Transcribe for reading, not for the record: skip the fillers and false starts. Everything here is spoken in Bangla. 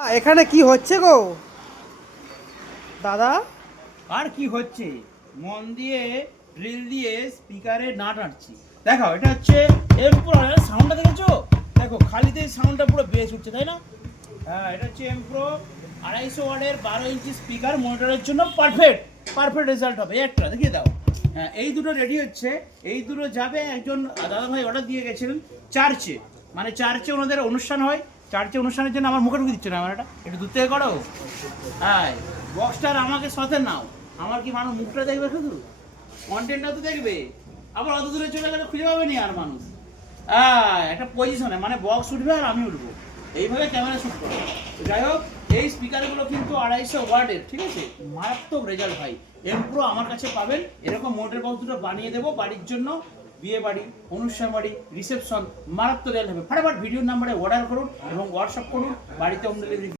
এখানে কি হচ্ছে গো দাদা? আর কি হচ্ছে, মন দিয়ে ড্রিল দিয়ে স্পিকারে নাট আঁটছি। দেখো এটা হচ্ছে এমপ্রো, সাউন্ডটা দেখেছো? দেখো খালিতে সাউন্ডটা পুরো বেস উঠছে, তাই না? হ্যাঁ, এটা হচ্ছে এমপ্রো 250 ওয়াটের 12 ইঞ্চি স্পিকার, মনিটরের জন্য পারফেক্ট রেজাল্ট হবে। একটা দেখিয়ে দাও। হ্যাঁ, এই দুটো রেডি হচ্ছে, এই দুটো যাবে। একজন দাদা ভাই অর্ডার দিয়ে গেছিলেন চার্চে, মানে চার্চে ওনাদের অনুষ্ঠান হয়। চার্চে অনুষ্ঠানের জন্য আমার মুখে ঢুকে দিচ্ছে না, আমার এটা একটু দূর থেকে করো। হ্যাঁ, বক্সটার আমাকে সাথে নাও। আমার কি মানুষ মুখটা দেখবে, শুধু কন্টেন্টটা তো দেখবে। আবার অত দূরে চলে গেলে খুঁজে পাবে নি আর মানুষ। হ্যাঁ, একটা পজিশনে মানে বক্স উঠবে আর আমি উঠবো, এইভাবে ক্যামেরা শুট করবো। যাই হোক, এই স্পিকারগুলো কিন্তু 250 ওয়াটের, ঠিক আছে? মারাত্মক রেজাল্ট ভাই। এমপ্রো আমার কাছে পাবেন। এরকম মোটর বক্স দুটো বানিয়ে দেবো বাড়ির জন্য, বিয়ে বাড়ি, অনুষ্ঠান বাড়ি, রিসেপশন, মারাত্মক রেজাল্ট হবে। ফটাফট ভিডিওর নাম্বারে অর্ডার করুন এবং হোয়াটসঅ্যাপ করুন, বাড়িতে হোম ডেলিভারি।